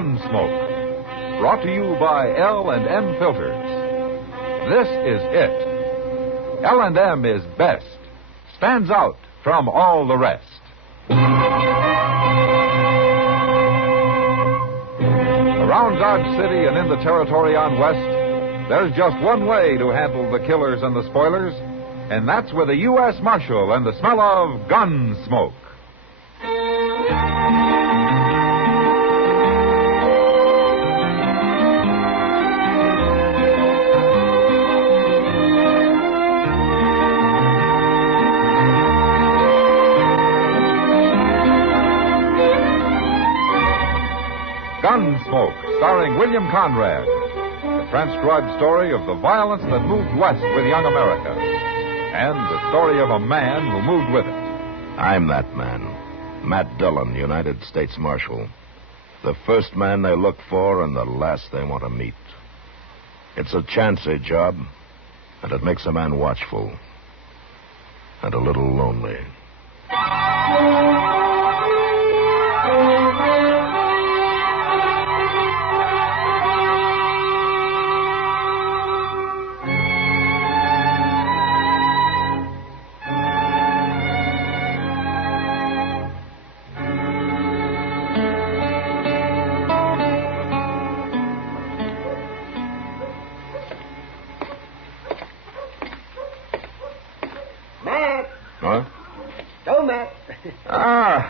Gunsmoke, brought to you by L&M Filters. This is it. L&M is best, stands out from all the rest. Around Dodge City and in the territory on West, there's just one way to handle the killers and the spoilers, and that's with a U.S. Marshal and the smell of Gunsmoke. Gunsmoke, starring William Conrad. The transcribed story of the violence that moved west with young America. And the story of a man who moved with it. I'm that man. Matt Dillon, United States Marshal. The first man they look for and the last they want to meet. It's a chancy job, and it makes a man watchful. And a little lonely.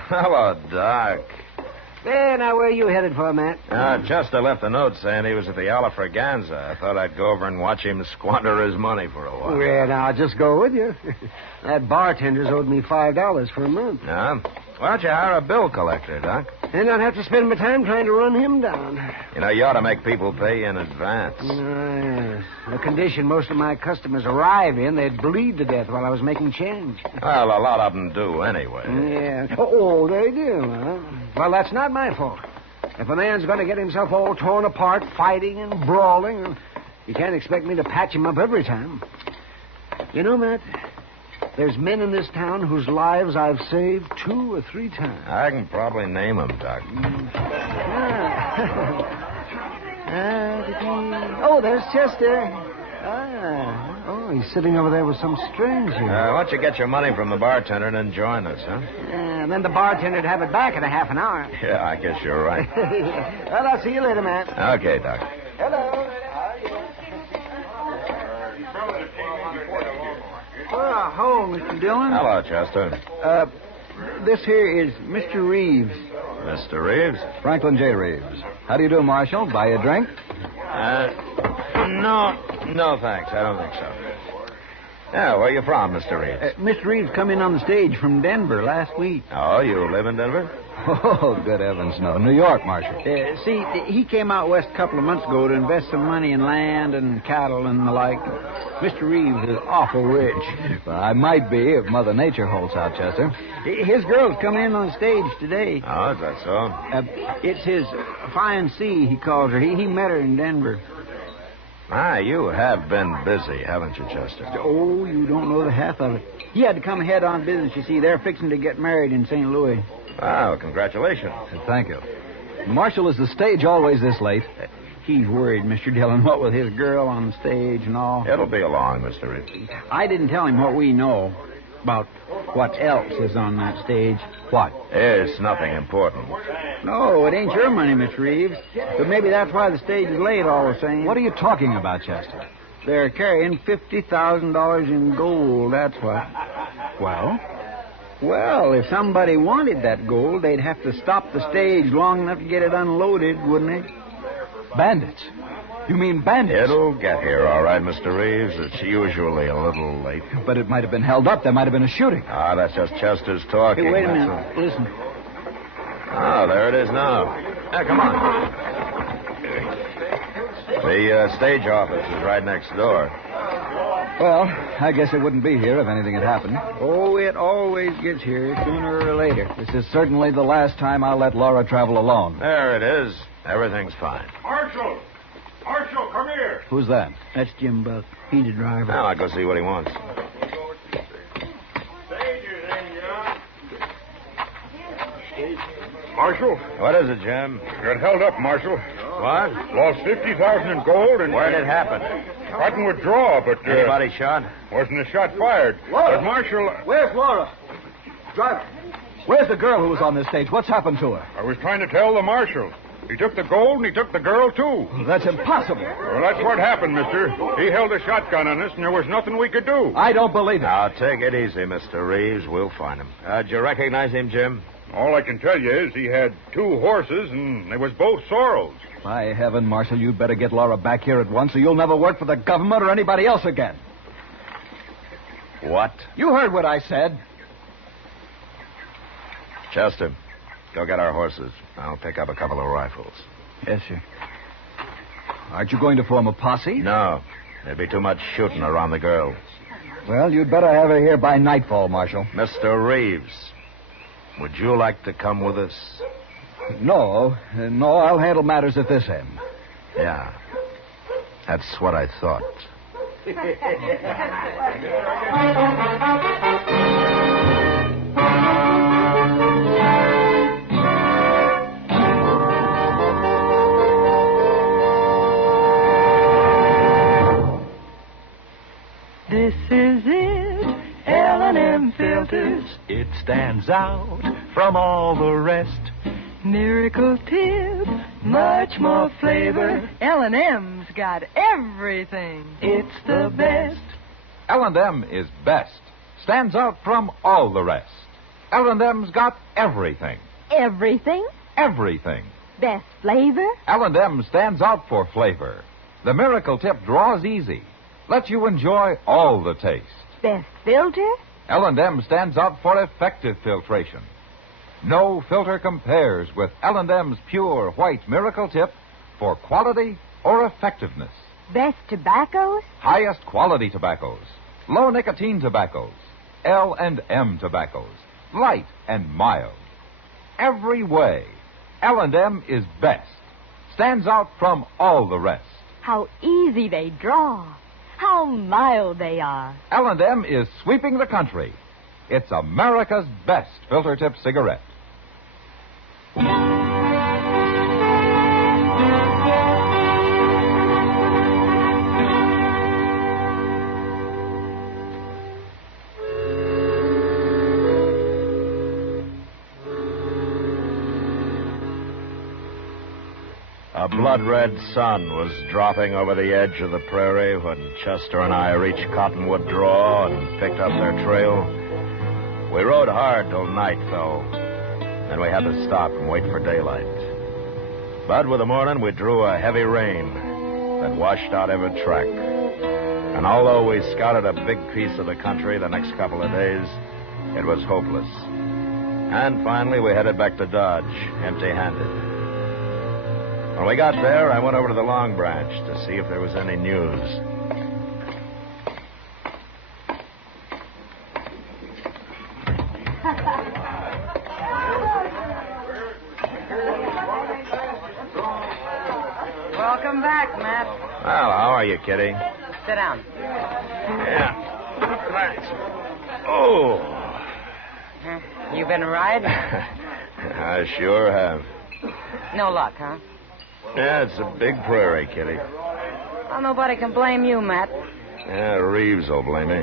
Hello, Doc. Well, now, where are you headed for, Matt? Chester left a note saying he was at the Alafraganza. I thought I'd go over and watch him squander his money for a while. Well, now, I'll just go with you. That bartender's owed me $5 for a month. Yeah? Why don't you hire a bill collector, Doc? And I'd have to spend my time trying to run him down. You know, you ought to make people pay in advance. Yes. The condition most of my customers arrive in, they'd bleed to death while I was making change. Well, a lot of them do anyway. Yeah. Oh, they do, huh? Well, that's not my fault. If a man's going to get himself all torn apart, fighting and brawling, you can't expect me to patch him up every time. You know, Matt, there's men in this town whose lives I've saved 2 or 3 times. I can probably name them, Doc. Oh, there's Chester. Oh, he's sitting over there with some stranger. Why don't you get your money from the bartender and then join us, huh? And then the bartender'd have it back in a half an hour. Yeah, I guess you're right. Well, I'll see you later, Matt. Okay, Doc. Hello. Hello, Mr. Dillon. Hello, Chester. This here is Mr. Reeves. Mr. Reeves? Franklin J. Reeves. How do you do, Marshal? Buy you a drink? No, thanks. I don't think so. Yeah, where are you from, Mr. Reeves? Mr. Reeves come in on the stage from Denver last week. Oh, you live in Denver? Oh, good heavens, no. New York, Marshal. See, he came out west a couple of months ago to invest some money in land and cattle and the like. Mr. Reeves is awful rich. Well, I might be if Mother Nature holds out, Chester. His girl's coming in on the stage today. Oh, is that so? It's his fine C, he calls her. He met her in Denver. You have been busy, haven't you, Chester? Oh, you don't know the half of it. He had to come ahead on business, you see. They're fixing to get married in St. Louis. Oh, congratulations. Thank you. Marshal, is the stage always this late? He's worried, Mr. Dillon, what with his girl on the stage and all. It'll be along, Mr. Reeves. I didn't tell him what we know about what else is on that stage. What? It's nothing important. No, it ain't your money, Miss Reeves. But maybe that's why the stage is late all the same. What are you talking about, Chester? They're carrying $50,000 in gold, that's what. Well? Well, if somebody wanted that gold, they'd have to stop the stage long enough to get it unloaded, wouldn't they? Bandits? You mean bandits? It'll get here, all right, Mr. Reeves. It's usually a little late. But it might have been held up. There might have been a shooting. That's just Chester's talking. Hey, wait a minute. Listen. Oh, there it is now. Come on. The stage office is right next door. Well, I guess it wouldn't be here if anything had happened. Oh, it always gets here sooner or later. This is certainly the last time I'll let Laura travel alone. There it is. Everything's fine. Marshal, come here. Who's that? That's Jim Buck. He's the driver. Now I'll go see what he wants. Marshal, What is it, Jim? got held up, Marshal. What? Lost 50,000 in gold and... Where did it happen? Cottonwood draw, but... Anybody shot? Wasn't a shot fired. But, Marshal, Where's Laura? Driver. Where's the girl who was on this stage? What's happened to her? I was trying to tell the Marshal. He took the gold and he took the girl, too. That's impossible. Well, that's what happened, mister. He held a shotgun on us, and there was nothing we could do. I don't believe it. Now, take it easy, Mr. Reeves. We'll find him. Did you recognize him, Jim? All I can tell you is he had 2 horses, and they was both sorrels. By heaven, Marshal, you'd better get Laura back here at once, or you'll never work for the government or anybody else again. What? You heard what I said. Chester, go get our horses. I'll pick up a couple of rifles. Yes, sir. Aren't you going to form a posse? No. There'd be too much shooting around the girl. Well, you'd better have her here by nightfall, Marshal. Mr. Reeves, would you like to come with us? No, I'll handle matters at this end. Yeah. That's what I thought. This is it, L&M filters. It stands out from all the rest. Miracle tip, much more flavor. L&M's got everything. It's the best. L&M is best. Stands out from all the rest. L&M's got everything. Everything? Everything. Best flavor? L&M stands out for flavor. The Miracle Tip draws easy. Lets you enjoy all the taste. Best filter? L&M stands out for effective filtration. No filter compares with L&M's pure white Miracle Tip for quality or effectiveness. Best tobaccos? Highest quality tobaccos. Low nicotine tobaccos. L&M tobaccos. Light and mild. Every way, L&M is best. Stands out from all the rest. How easy they draw. How mild they are. L&M is sweeping the country. It's America's best filter tip cigarette. A blood-red sun was dropping over the edge of the prairie when Chester and I reached Cottonwood Draw and picked up their trail. We rode hard till night fell. Then we had to stop and wait for daylight. But with the morning, we drew a heavy rain that washed out every track. And although we scouted a big piece of the country the next couple of days, it was hopeless. And finally, we headed back to Dodge, empty-handed. When we got there, I went over to the Long Branch to see if there was any news. Welcome back, Matt. Well, how are you, Kitty? Sit down. Yeah. Thanks. Oh. You been riding? I sure have. No luck, huh? Yeah, it's a big prairie, Kitty. Well, nobody can blame you, Matt. Yeah, Reeves will blame me.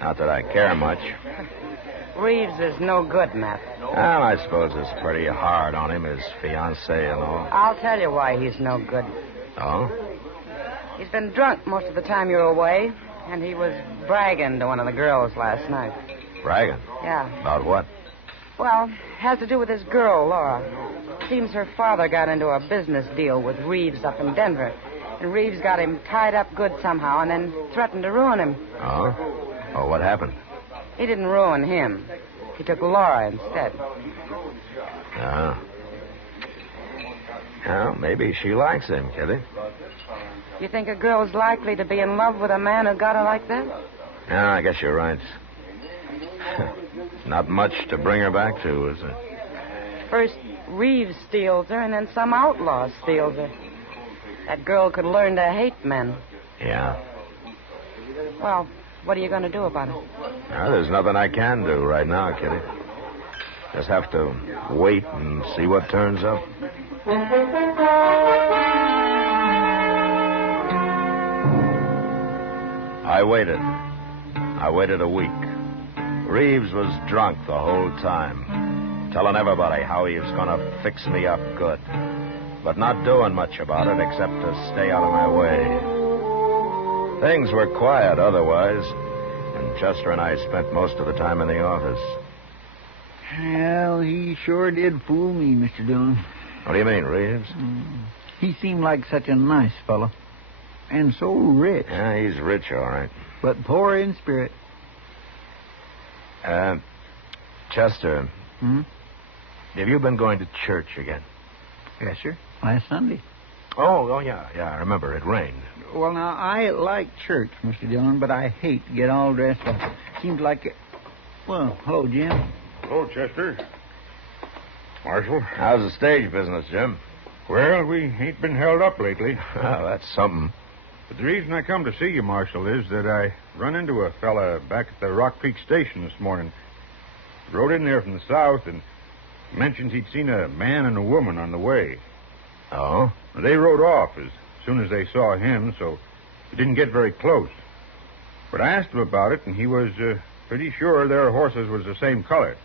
Not that I care much. Reeves is no good, Matt. Well, I suppose it's pretty hard on him, his fiancée and all. I'll tell you why he's no good. Oh? He's been drunk most of the time you're away, and he was bragging to one of the girls last night. Bragging? Yeah. About what? Well, has to do with his girl, Laura. Seems her father got into a business deal with Reeves up in Denver. And Reeves got him tied up good somehow and then threatened to ruin him. Oh? Oh, what happened? He didn't ruin him. He took Laura instead. Oh. Well, maybe she likes him, Kitty. You think a girl's likely to be in love with a man who got her like that? Yeah, I guess you're right. Not much to bring her back to, is it? First, Reeves steals her, and then some outlaw steals her. That girl could learn to hate men. Yeah. Well, what are you going to do about it? Well, there's nothing I can do right now, Kitty. Just have to wait and see what turns up. I waited a week. Reeves was drunk the whole time, telling everybody how he was going to fix me up good, but not doing much about it except to stay out of my way. Things were quiet otherwise, and Chester and I spent most of the time in the office. Well, he sure did fool me, Mr. Dillon. What do you mean, Reeves? He seemed like such a nice fellow. And so rich. Yeah, he's rich, all right. But poor in spirit. Chester. Have you been going to church again? Yes, sir. Last Sunday. Oh, yeah, I remember. It rained. Well, now, I like church, Mr. Dillon, but I hate to get all dressed up. Seems like it... Well, hello, Jim. Hello, Chester. Marshal. How's the stage business, Jim? Well, we ain't been held up lately. Oh, that's something. But the reason I come to see you, Marshal, is that I run into a fella back at the Rock Creek station this morning. Rode in there from the south and mentions he'd seen a man and a woman on the way. Oh? They rode off as soon as they saw him, so they didn't get very close. But I asked him about it, and he was pretty sure their horses was the same color.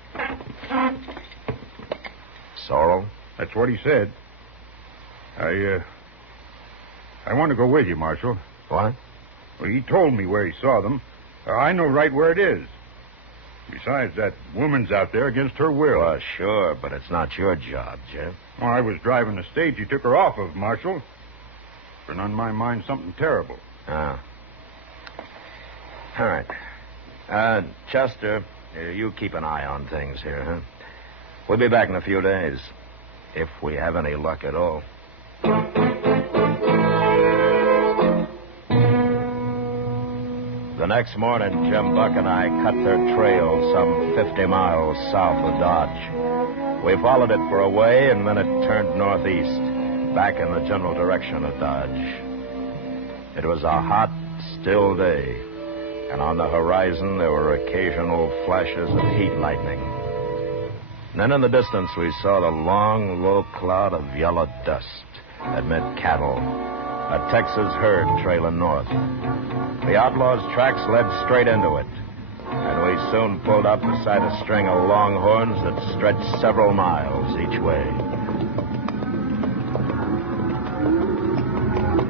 Sorrel? That's what he said. I want to go with you, Marshal. What? Well, he told me where he saw them. I know right where it is. Besides, that woman's out there against her will. Well, sure, but it's not your job, Jim. Well, I was driving the stage you took her off of, Marshal. Been on my mind something terrible. Ah. All right. Chester, you keep an eye on things here, huh? We'll be back in a few days, if we have any luck at all. The next morning, Jim Buck and I cut their trail some 50 miles south of Dodge. We followed it for a way, and then it turned northeast, back in the general direction of Dodge. It was a hot, still day, and on the horizon there were occasional flashes of heat lightning. And then in the distance we saw the long, low cloud of yellow dust that meant cattle, a Texas herd trailing north. The outlaw's tracks led straight into it, and we soon pulled up beside a string of longhorns that stretched several miles each way.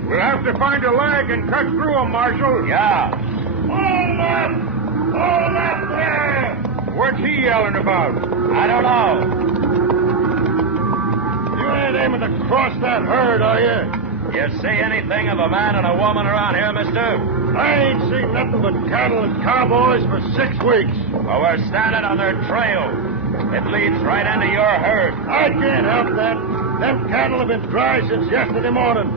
We'll have to find a leg and cut through them, Marshal. Yeah. Hold up! Hold up there! What's he yelling about? I don't know. You ain't aiming to cross that herd, are you? You see anything of a man and a woman around here, mister? I ain't seen nothing but cattle and cowboys for 6 weeks. Well, we're standing on their trail. It leads right into your herd. I can't help that. Them cattle have been dry since yesterday morning.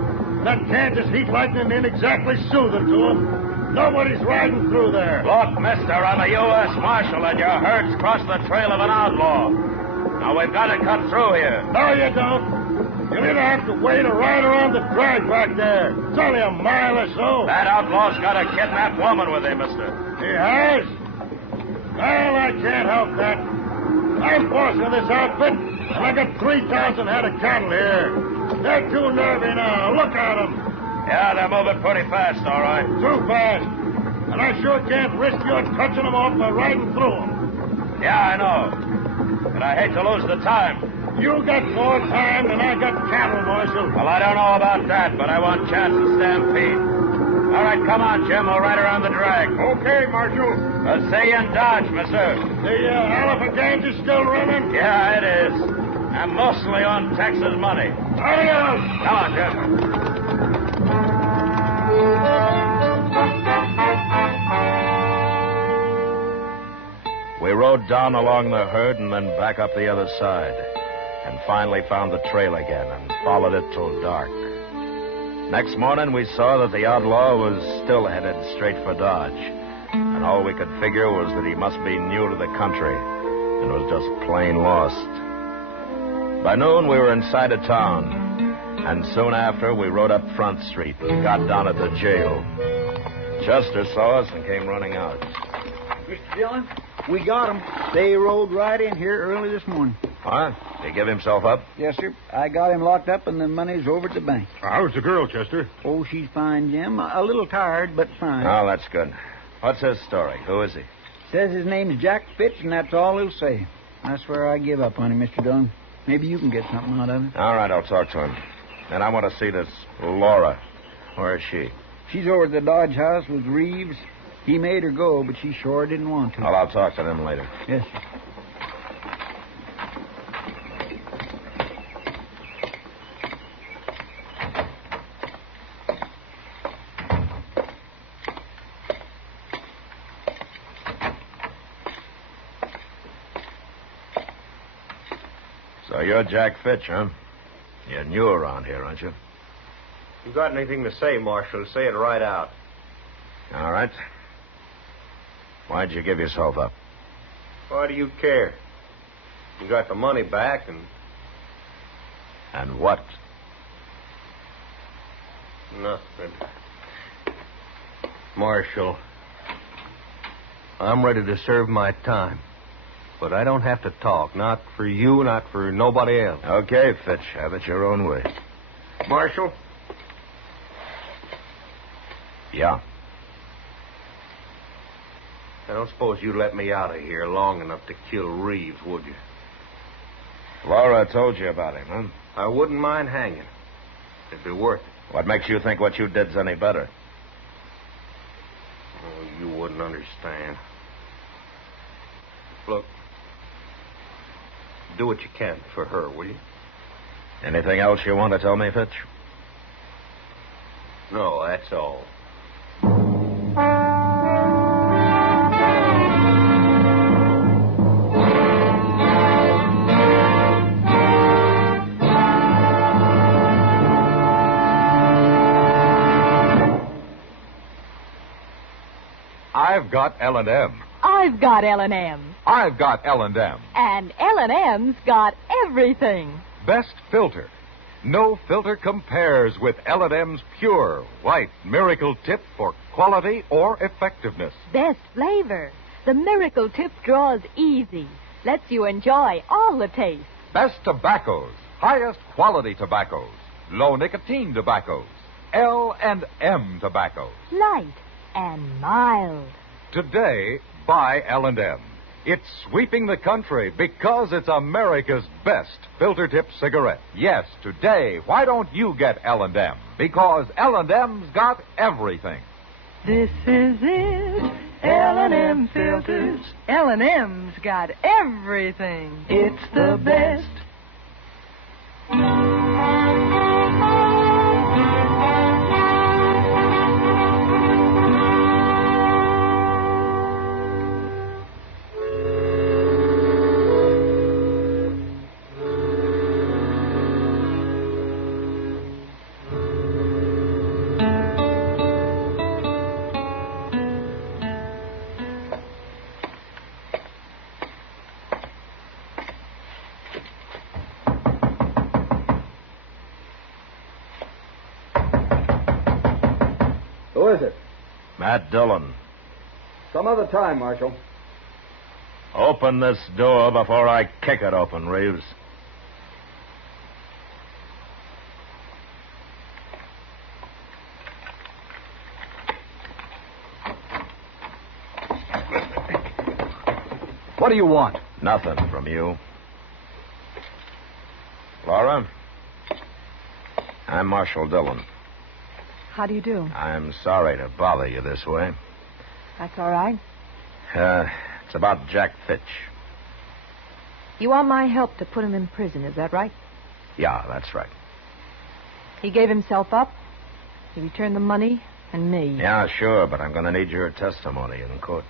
That Kansas heat lightning ain't exactly soothing to them. Nobody's riding through there. Look, mister, I'm a U.S. Marshal, and your herd's crossed the trail of an outlaw. Now, we've got to cut through here. No, you don't. You'll either have to wait or ride around the drag back there. It's only a mile or so. That outlaw's got a kidnapped woman with him, mister. He has? Well, I can't help that. I'm boss of this outfit, and I got 3,000 head of cattle here. They're too nervy now. Look at them. Yeah, they're moving pretty fast, all right. Too fast. And I sure can't risk you touching them off by riding through them. Yeah, I know. But I hate to lose the time. You got more time than I got cattle, Marshal. Well, I don't know about that, but I want chance to stampede. All right, come on, Jim. We'll ride around the drag. Okay, Marshal. See you in Dodge, mister. The elephant game's is still running? Yeah, it is. And mostly on Texas money. Adios. Come on, Jim. We rode down along the herd and then back up the other side, and finally found the trail again and followed it till dark. Next morning, we saw that the outlaw was still headed straight for Dodge, and all we could figure was that he must be new to the country and was just plain lost. By noon, we were inside of town, and soon after, we rode up Front Street and got down at the jail. Chester saw us and came running out. Mr. Dillon, We got 'em. They rode right in here early this morning. What? Did he give himself up? Yes, sir. I got him locked up, and the money's over at the bank. How's the girl, Chester? Oh, she's fine, Jim. A little tired, but fine. Oh, that's good. What's his story? Who is he? Says his name's Jack Fitch, and that's all he'll say. I swear I give up on him, Mr. Dillon. Maybe you can get something out of it. All right, I'll talk to him. And I want to see this Laura. Where is she? She's over at the Dodge House with Reeves. He made her go, but she sure didn't want to. Well, I'll talk to them later. Yes, sir. So you're Jack Fitch, huh? You're new around here, aren't you? You got anything to say, Marshal? Say it right out. All right. Why'd you give yourself up? Why do you care? You got the money back and... And what? Nothing. Marshal, I'm ready to serve my time. But I don't have to talk. Not for you, not for nobody else. Okay, Fitch. Have it your own way. Marshal? Yeah. I don't suppose you'd let me out of here long enough to kill Reeves, would you? Laura told you about him, huh? I wouldn't mind hanging. It'd be worth it. What makes you think what you did's any better? Oh, you wouldn't understand. Look, do what you can for her, will you? Anything else you want to tell me, Fitch? No, that's all. I've got L&M. I've got L&M. I've got L&M. And L&M's got everything. Best filter. No filter compares with L&M's pure, white miracle tip for quality or effectiveness. Best flavor. The miracle tip draws easy. Lets you enjoy all the taste. Best tobaccos. Highest quality tobaccos. Low nicotine tobaccos. L&M tobaccos. Light and mild. Today, buy L&M. It's sweeping the country because it's America's best filter tip cigarette. Yes, today, why don't you get L&M? Because L&M's got everything. This is it. L&M filters. L&M's got everything. It's the best. Who is it? Matt Dillon. Some other time, Marshal. Open this door before I kick it open, Reeves. What do you want? Nothing from you. Laura, I'm Marshal Dillon. How do you do? I'm sorry to bother you this way. That's all right. It's about Jack Fitch. You want my help to put him in prison, is that right? Yeah, that's right. He gave himself up. He returned the money and me. Yeah, sure, but I'm going to need your testimony in court.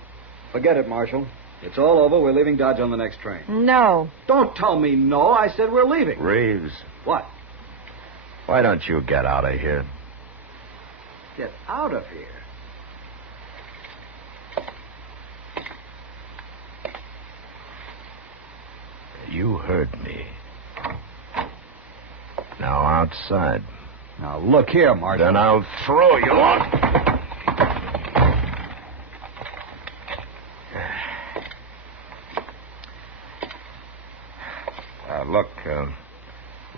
Forget it, Marshal. It's all over. We're leaving Dodge on the next train. No. Don't tell me no. I said we're leaving. Reeves. What? Why don't you get out of here? Get out of here. You heard me. Now outside. Now look here, Marshal. Then I'll throw you out.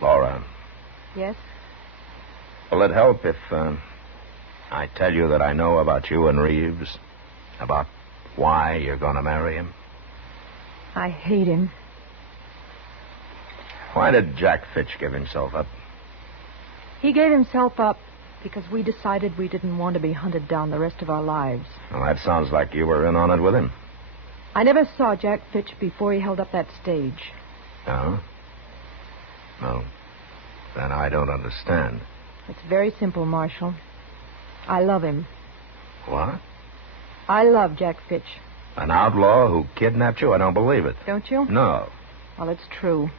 Laura, Yes? will it help if I tell you that I know about you and Reeves? About why you're going to marry him? I hate him. Why did Jack Fitch give himself up? He gave himself up because we decided we didn't want to be hunted down the rest of our lives. Well, that sounds like you were in on it with him. I never saw Jack Fitch before he held up that stage. Oh? No. Then I don't understand. It's very simple, Marshal. I love him. What? I love Jack Fitch. An outlaw who kidnapped you? I don't believe it. Don't you? No. Well, it's true.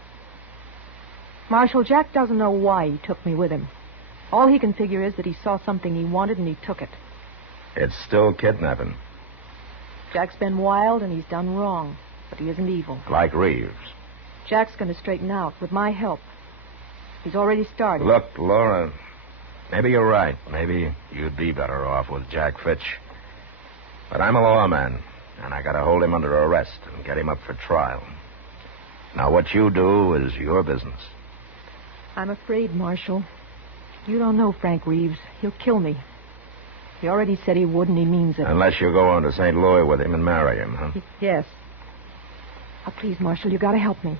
Marshal, Jack doesn't know why he took me with him. All he can figure is that he saw something he wanted and he took it. It's still kidnapping. Jack's been wild and he's done wrong, but he isn't evil. Like Reeves. Jack's going to straighten out with my help. He's already started. Look, Laura, maybe you're right. Maybe you'd be better off with Jack Fitch. But I'm a lawman, and I got to hold him under arrest and get him up for trial. Now, what you do is your business. I'm afraid, Marshal. You don't know Frank Reeves. He'll kill me. He already said he would, and he means it. Unless you go on to St. Louis with him and marry him, huh? Yes. Oh, please, Marshal, you got to help me.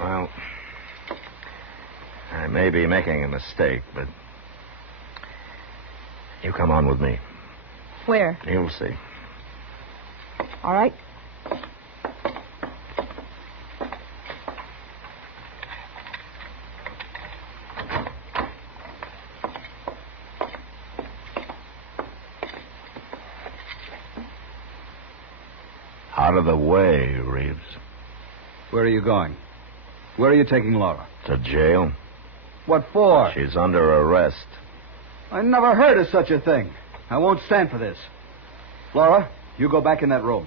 Well, I may be making a mistake, but you come on with me. Where? You'll see. All right. Out of the way, Reeves. Where are you going? Where are you taking Laura? To jail. What for? She's under arrest. I never heard of such a thing. I won't stand for this. Laura, you go back in that room.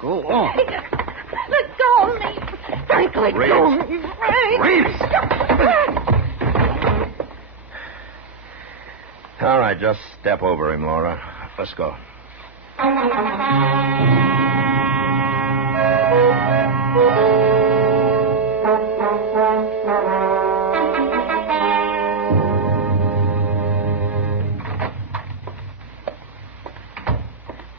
Go on. Let go of me. Frank, let go of me. Frank. Reeves! All right, just step over him, Laura. Let's go.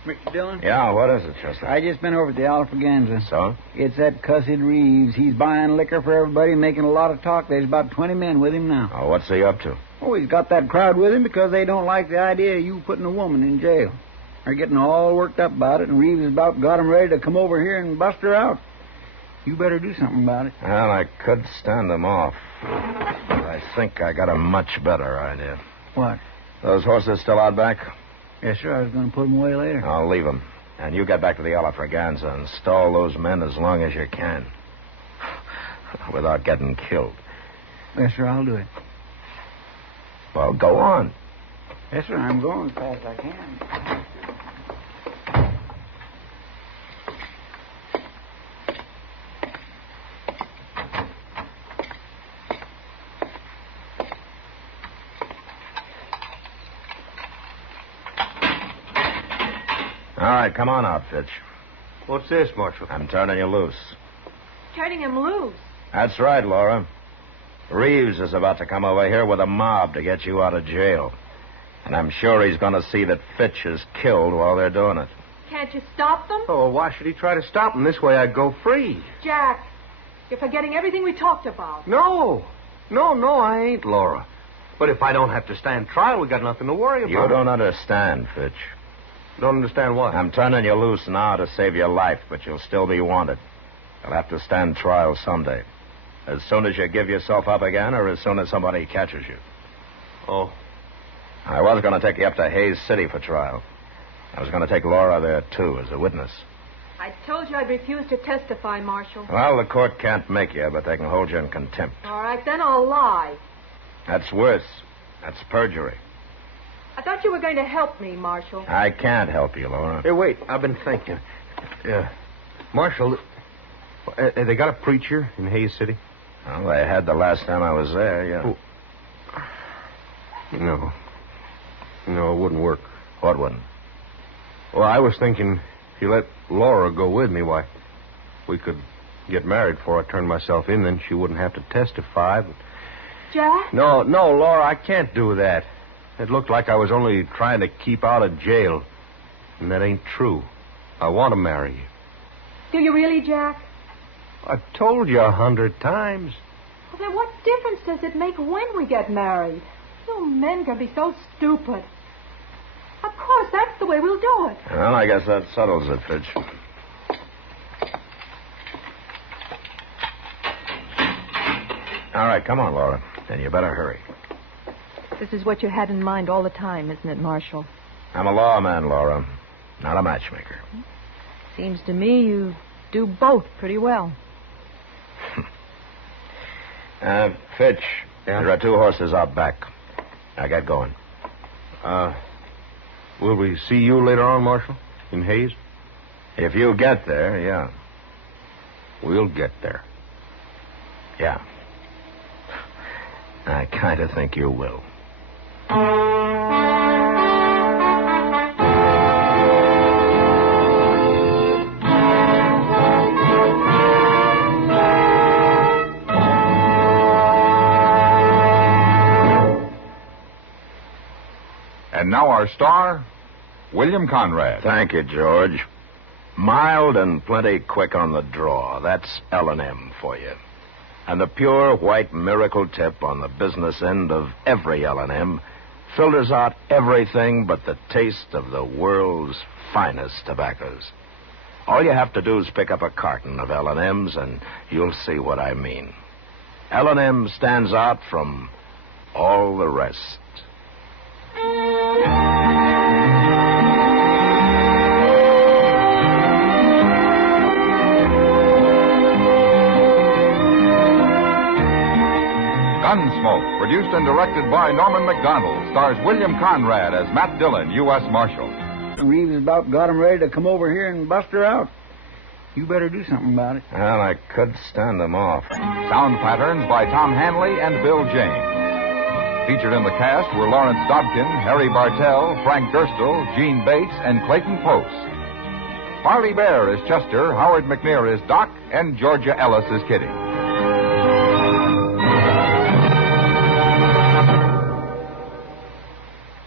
Mr. Dillon? Yeah, what is it, Chester? I just been over at the Alfraganza. So? It's that cussed Reeves. He's buying liquor for everybody, making a lot of talk. There's about 20 men with him now. Oh, what's he up to? Oh, he's got that crowd with him because they don't like the idea of you putting a woman in jail. They're getting all worked up about it, and Reeves has about got him ready to come over here and bust her out. You better do something about it. Well, I could stand them off. But I think I got a much better idea. What? Those horses still out back? Yes, sir. I was going to put them away later. I'll leave them. And you get back to the Alfraganza and stall those men as long as you can. Without getting killed. Yes, sir. I'll do it. Well, go on. Yes, sir. I'm going as fast as I can. All right, come on out, Fitch. What's this, Marshal? I'm turning you loose. Turning him loose. That's right, Laura. Reeves is about to come over here with a mob to get you out of jail. And I'm sure he's going to see that Fitch is killed while they're doing it. Can't you stop them? Oh, why should he try to stop him? This way I'd go free. Jack, you're forgetting everything we talked about. No, I ain't, Laura. But if I don't have to stand trial, we got nothing to worry about. You don't understand, Fitch. Don't understand what? I'm turning you loose now to save your life, but you'll still be wanted. You'll have to stand trial someday. As soon as you give yourself up again, or as soon as somebody catches you. Oh. I was going to take you up to Hayes City for trial. I was going to take Laura there, too, as a witness. I told you I'd refuse to testify, Marshal. Well, the court can't make you, but they can hold you in contempt. All right, then I'll lie. That's worse. That's perjury. I thought you were going to help me, Marshal. I can't help you, Laura. Hey, wait. I've been thinking. Marshal, they got a preacher in Hayes City? Well, they had the last time I was there, yeah. Oh. No, it wouldn't work. What wouldn't? Well, I was thinking if you let Laura go with me, why, we could get married before I turned myself in, then she wouldn't have to testify. But... Jack? No, Laura, I can't do that. It looked like I was only trying to keep out of jail. And that ain't true. I want to marry you. Do you really, Jack? I've told you 100 times. Well, then what difference does it make when we get married? You men can be so stupid. Of course, that's the way we'll do it. Well, I guess that settles it, Fitch. All right, come on, Laura. And you better hurry. This is what you had in mind all the time, isn't it, Marshal? I'm a lawman, Laura, not a matchmaker. Seems to me you do both pretty well. Fitch, Yeah? there are 2 horses out back. Now get going. Will we see you later on, Marshal? In Hayes? If you get there, yeah. We'll get there. Yeah. I kind of think you will. And now our star, William Conrad. Thank you, George. Mild and plenty quick on the draw. That's L&M for you. And the pure white miracle tip on the business end of every L&M filters out everything but the taste of the world's finest tobaccos. All you have to do is pick up a carton of L&Ms and you'll see what I mean. L&M stands out from all the rest. Gunsmoke, produced and directed by Norman Macdonnell, stars William Conrad as Matt Dillon, U.S. Marshal. Reeves about got him ready to come over here and bust her out. You better do something about it. Well, I could stand them off. Sound patterns by Tom Hanley and Bill James. Featured in the cast were Lawrence Dobkin, Harry Bartell, Frank Gerstle, Gene Bates, and Clayton Post. Harley Bear is Chester, Howard McNear is Doc, and Georgia Ellis is Kitty.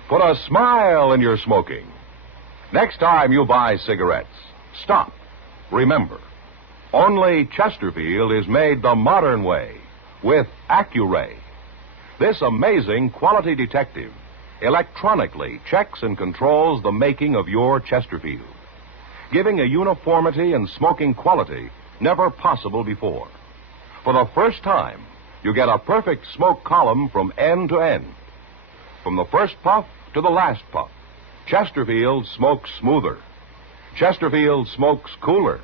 Put a smile in your smoking. Next time you buy cigarettes, stop. Remember, only Chesterfield is made the modern way with Accuray. This amazing quality detective electronically checks and controls the making of your Chesterfield, giving a uniformity and smoking quality never possible before. For the first time, you get a perfect smoke column from end to end. From the first puff to the last puff, Chesterfield smokes smoother. Chesterfield smokes cooler.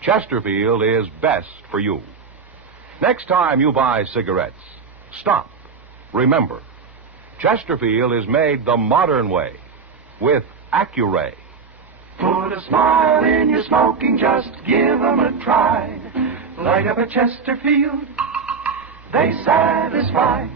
Chesterfield is best for you. Next time you buy cigarettes, stop. Remember, Chesterfield is made the modern way with Accuray. Put a smile in your smoking, just give 'em a try. Light up a Chesterfield, they satisfy.